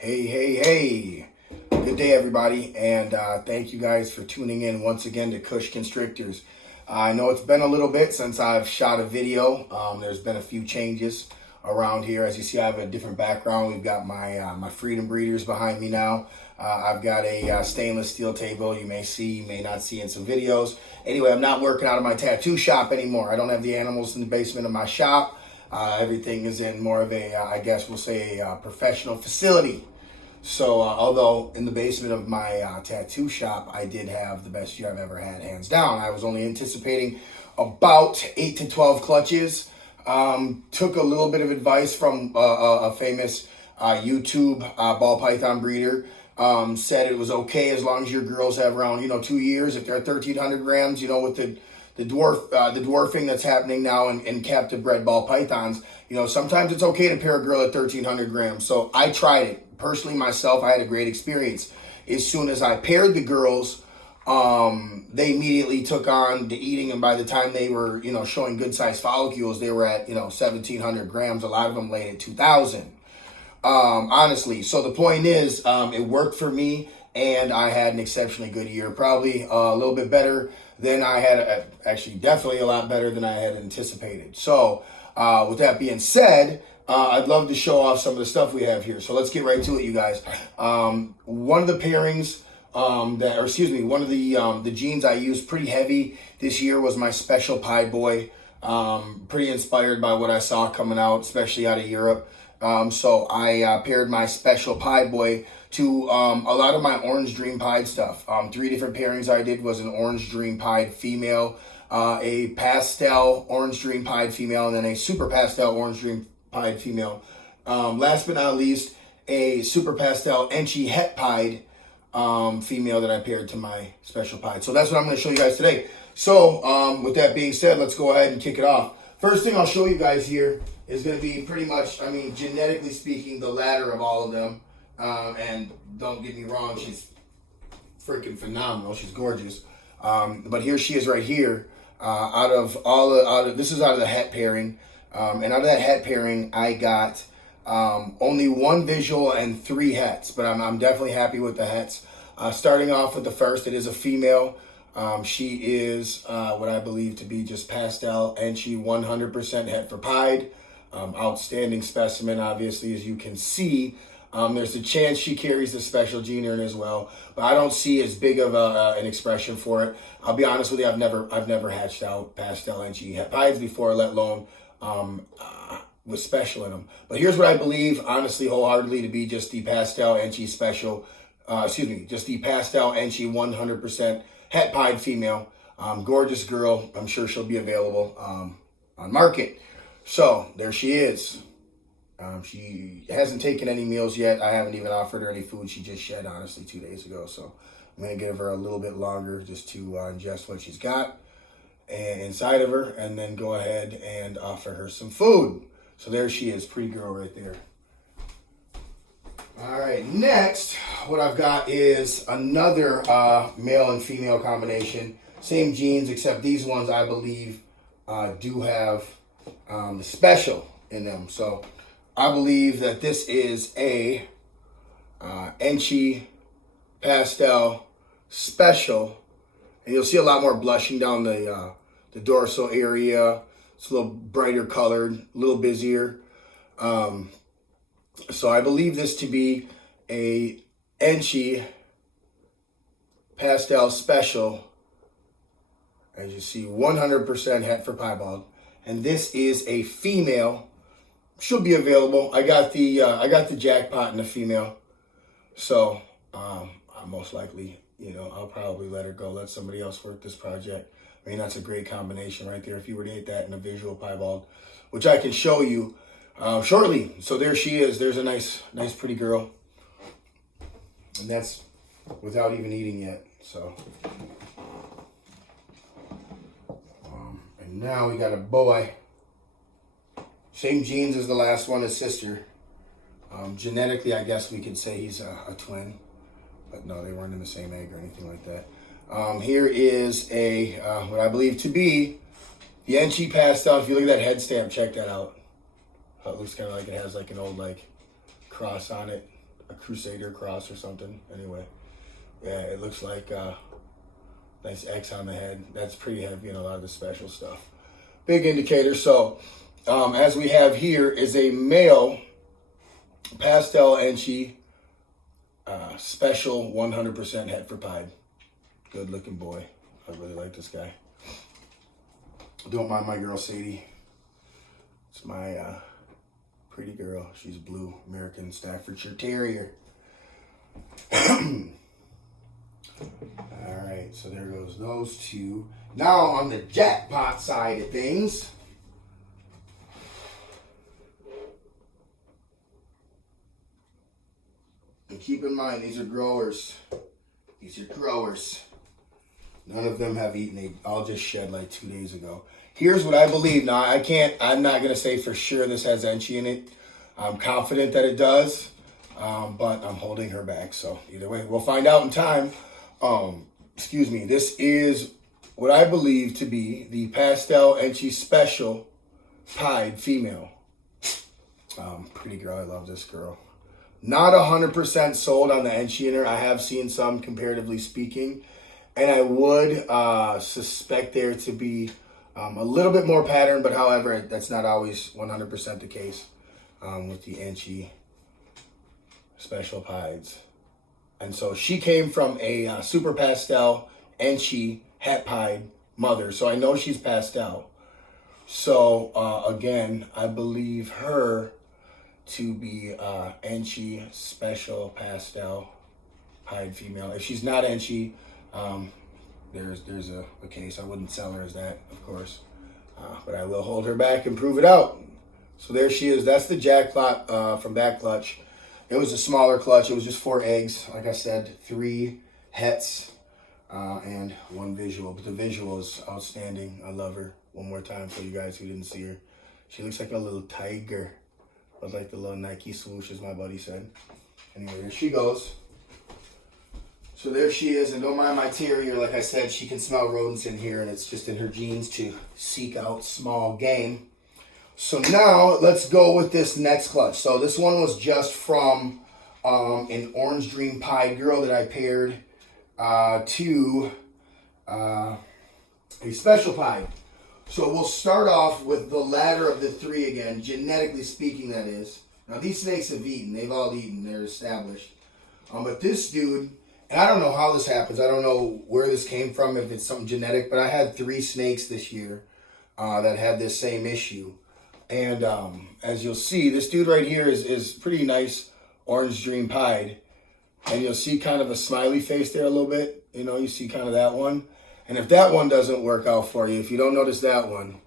Hey. Good day, everybody, and thank you guys for tuning in once again to Kush Constrictors. I know it's been a little bit since I've shot a video. There's been a few changes around here. As you see, I have a different background. We've got my Freedom Breeders behind me now. I've got a stainless steel table you may see, you may not see in some videos. Anyway, I'm not working out of my tattoo shop anymore. I don't have the animals in the basement of my shop. Everything is in more of a, I guess we'll say, a professional facility. So, although in the basement of my tattoo shop, I did have the best year I've ever had, hands down. I was only anticipating about 8 to 12 clutches. Took a little bit of advice from a famous YouTube ball python breeder. Said it was okay as long as your girls have around, 2 years. If they're 1,300 grams, with the dwarfing that's happening now in captive bred ball pythons, sometimes it's okay to pair a girl at 1,300 grams. So I tried it. Personally, myself, I had a great experience. As soon as I paired the girls, they immediately took on the eating, and by the time they were, showing good-sized follicles, they were at, 1,700 grams. A lot of them laid at 2,000, honestly. So the point is, it worked for me, and I had an exceptionally good year. Probably a little bit better than I had, actually definitely a lot better than I had anticipated. So with that being said, I'd love to show off some of the stuff we have here. So let's get right to it, you guys. One of the pairings one of the genes I used pretty heavy this year was my special Pied Boy. Pretty inspired by what I saw coming out, especially out of Europe. So I paired my special Pied Boy to a lot of my Orange Dream Pied stuff. 3 different pairings I did was an Orange Dream Pied female, a pastel Orange Dream Pied female, and then a super pastel Orange Dream Pied female. Last but not least, a super pastel Enchi het Pied female that I paired to my special Pied. So that's what I'm going to show you guys today. So with that being said, let's go ahead and kick it off. First thing I'll show you guys here is going to be pretty much, genetically speaking, the latter of all of them. And don't get me wrong, she's freaking phenomenal. She's gorgeous. But here she is right here. This is out of the het pairing. And out of that het pairing, I got only 1 visual and 3 hets, but I'm definitely happy with the hets. Starting off with the first, it is a female. She is what I believe to be just pastel, and she 100% het for pied. Outstanding specimen, obviously, as you can see. There's a chance she carries the special gene in as well, but I don't see as big of an expression for it. I'll be honest with you, I've never hatched out pastel Enchi het pieds before, let alone with special in them. But here's what I believe, honestly, wholeheartedly, to be just the pastel Enchi special, just the pastel Enchi 100% het pied female. Gorgeous girl. I'm sure she'll be available on market. So there she is. She hasn't taken any meals yet. I haven't even offered her any food. She just shed, honestly, 2 days ago. So I'm going to give her a little bit longer just to ingest what she's got inside of her, and then go ahead and offer her some food. So there she is, pretty girl right there. All right, next, what I've got is another male and female combination. Same genes, except these ones, I believe, do have the special in them. So I believe that this is a Enchi pastel special. And you'll see a lot more blushing down the dorsal area. It's a little brighter colored, a little busier. So I believe this to be a Enchi pastel special. As you see, 100% het for piebald. And this is a female. She'll be available. I got the jackpot in the female. So I'll most likely, I'll probably let her go, let somebody else work this project. That's a great combination right there. If you were to get that in a visual piebald, which I can show you shortly. So there she is. There's a nice, pretty girl. And that's without even eating yet. So, and now we got a boy. Same genes as the last one, his sister. Genetically, I guess we could say he's a twin. But no, they weren't in the same egg or anything like that. Here is a what I believe to be the Enchi pastel. If you look at that head stamp, check that out. It looks kind of like it has like an old cross on it. a Crusader cross or something. Anyway, yeah, it looks like nice X on the head. That's pretty heavy in a lot of the special stuff. Big indicator. So as we have here is a male pastel Enchi special 100% Hetford pied. Good looking boy. I really like this guy. Don't mind my girl Sadie. It's my pretty girl. She's a blue American Staffordshire Terrier. All right, so there goes those two. Now on the jackpot side of things. And keep in mind, these are growers. These are growers. None of them have eaten. They all just shed like 2 days ago. Here's what I believe. Now, I'm not going to say for sure this has Enchi in it. I'm confident that it does, but I'm holding her back. So either way, we'll find out in time. Excuse me. This is what I believe to be the pastel Enchi special pied female. Pretty girl. I love this girl. Not 100% sold on the Enchi in her. I have seen some, comparatively speaking. And I would suspect there to be a little bit more pattern, but however, that's not always 100% the case with the Enchi special pieds. And so she came from a super pastel Enchi hat pied mother. So I know she's pastel. So again, I believe her to be Enchi special pastel pied female. If she's not Enchi, there's a case. I wouldn't sell her as that, of course, but I will hold her back and prove it out. So there she is. That's the jackpot from that clutch. It was a smaller clutch. It was just 4 eggs. Like I said, 3 hets and 1 visual. But the visual is outstanding. I love her. One more time for you guys who didn't see her. She looks like a little tiger. But like the little Nike swoosh, as my buddy said. Anyway, there she goes. So there she is, and don't mind my terrier. Like I said, she can smell rodents in here, and it's just in her genes to seek out small game. So now let's go with this next clutch. So this one was just from an Orange Dream Pie girl that I paired to a special pie. So we'll start off with the latter of the 3 again, genetically speaking, that is. Now these snakes have eaten. They've all eaten. They're established. But this dude... And I don't know how this happens. I don't know where this came from, if it's something genetic. But I had 3 snakes this year that had this same issue. And as you'll see, this dude right here is pretty nice Orange Dream pied. And you'll see kind of a smiley face there a little bit. You know, you see kind of that one. And if that one doesn't work out for you, if you don't notice that one,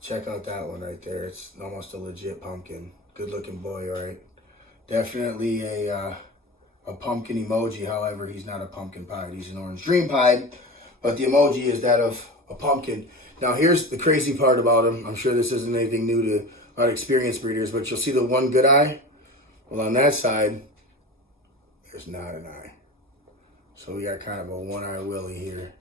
check out that one right there. It's almost a legit pumpkin. Good looking boy, all right. Definitely a pumpkin emoji. However, he's not a pumpkin pied. He's an Orange Dream pied, but the emoji is that of a pumpkin. Now, here's the crazy part about him. I'm sure this isn't anything new to our experienced breeders, but you'll see the one good eye. Well, on that side, there's not an eye. So we got kind of a one-eye Willie here.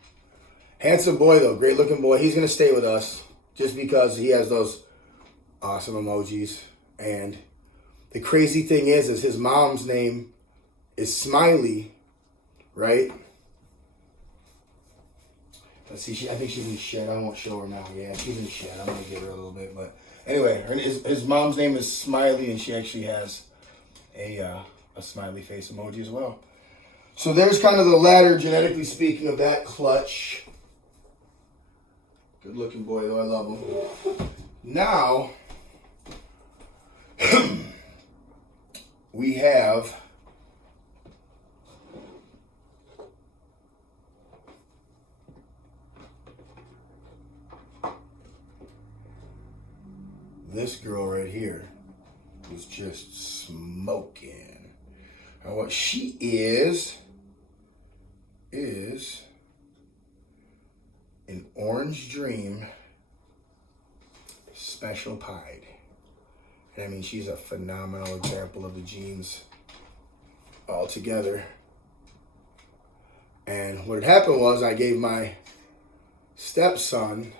Handsome boy, though. Great looking boy. He's going to stay with us just because he has those awesome emojis. And the crazy thing is his mom's name is Smiley, right? Let's see, I think she's in shed. I won't show her now. Yeah, she's in shed. I'm going to get her a little bit. But anyway, his mom's name is Smiley, and she actually has a smiley face emoji as well. So there's kind of the ladder, genetically speaking, of that clutch. Good looking boy, though. I love him. Now, we have... this girl right here is just smoking. And what she is an Orange Dream special pied. And I mean, she's a phenomenal example of the genes altogether. And what had happened was I gave my stepson,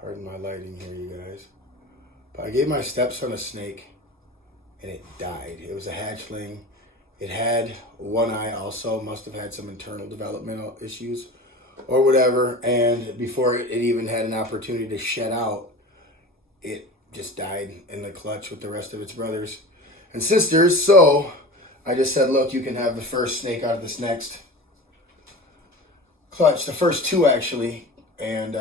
pardon my lighting here, you guys, but I gave my stepson a snake and it died. It was a hatchling. It had one eye also, must have had some internal developmental issues or whatever. And before it even had an opportunity to shed out, it just died in the clutch with the rest of its brothers and sisters. So I just said, look, you can have the first snake out of this next clutch, the first two actually. And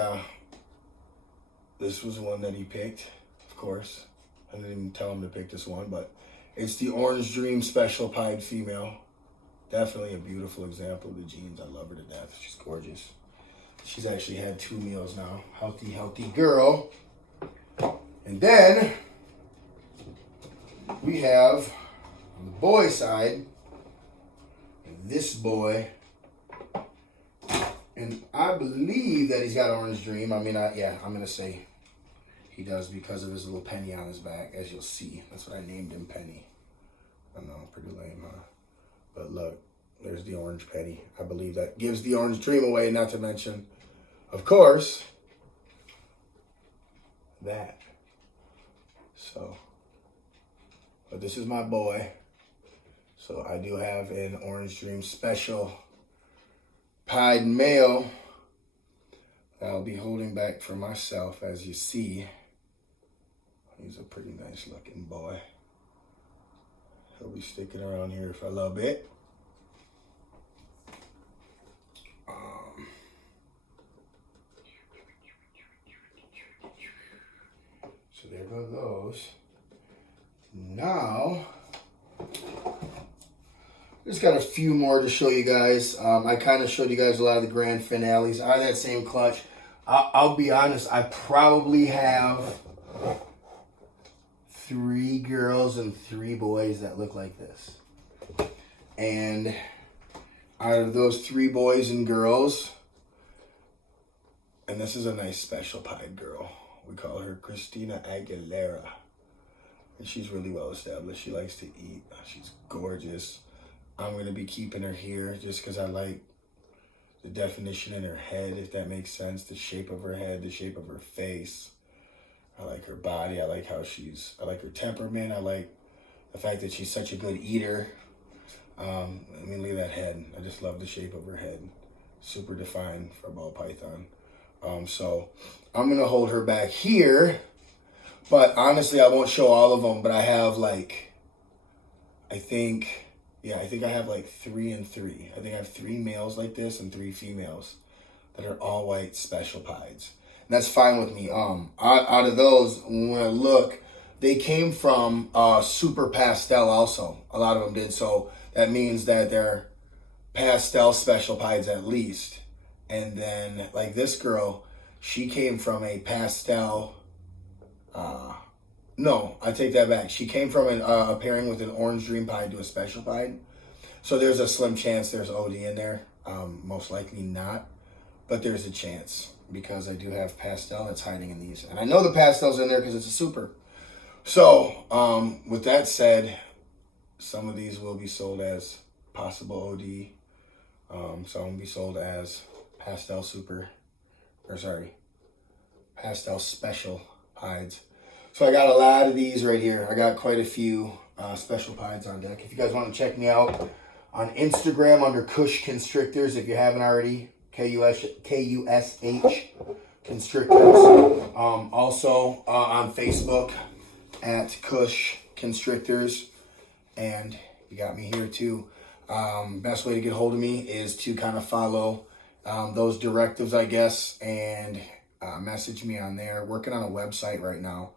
this was one that he picked, of course. I didn't even tell him to pick this one, but it's the Orange Dream Special Pied Female. Definitely a beautiful example of the genes. I love her to death. She's gorgeous. She's actually had 2 meals now. Healthy, healthy girl. And then we have on the boy side this boy. And I believe that he's got Orange Dream. I mean, yeah, I'm going to say he does because of his little penny on his back, as you'll see. That's what I named him, Penny. I know, pretty lame, huh? But look, there's the orange penny. I believe that gives the Orange Dream away, not to mention, of course, that. So, but this is my boy. So I do have an Orange Dream Special Pied male that I'll be holding back for myself, as you see. He's a pretty nice looking boy. He'll be sticking around here for a little bit. So there go those. Now, just got a few more to show you guys. I kind of showed you guys a lot of the grand finales out of that same clutch. I'll be honest, I probably have 3 girls and 3 boys that look like this. And out of those 3 boys and girls, and this is a nice special pied girl. We call her Christina Aguilera. And she's really well established. She likes to eat. She's gorgeous. I'm going to be keeping her here just because I like the definition in her head, if that makes sense. The shape of her head, the shape of her face. I like her body. I like I like her temperament. I like the fact that she's such a good eater. I mean, look at that head. I just love the shape of her head. Super defined for a ball python. So I'm going to hold her back here. But honestly, I won't show all of them. But I have I think I have 3 and 3. I think I have 3 males like this and 3 females that are all white special pieds. And that's fine with me. Out of those, when I look, they came from super pastel also. A lot of them did. So that means that they're pastel special pieds at least. And then like this girl, she came from a pastel. No, I take that back. She came from a pairing with an Orange Dream pied to a special pied. So there's a slim chance there's OD in there. Most likely not. But there's a chance because I do have pastel that's hiding in these. And I know the pastel's in there because it's a super. So with that said, some of these will be sold as possible OD. Some will be sold as pastel special pieds. So I got a lot of these right here. I got quite a few special pieds on deck. If you guys want to check me out on Instagram under Kush Constrictors, if you haven't already, KUSH Constrictors. Also on Facebook at Kush Constrictors. And you got me here too. Best way to get a hold of me is to kind of follow those directives, I guess, and message me on there. Working on a website right now.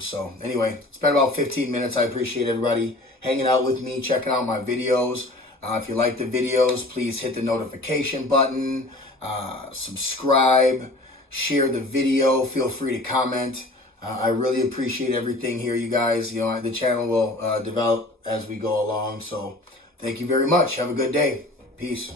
So anyway, it's been about 15 minutes. I appreciate everybody hanging out with me, checking out my videos. If you like the videos, please hit the notification button, subscribe, share the video. Feel free to comment. I really appreciate everything here, you guys. You know, the channel will develop as we go along. So thank you very much. Have a good day. Peace.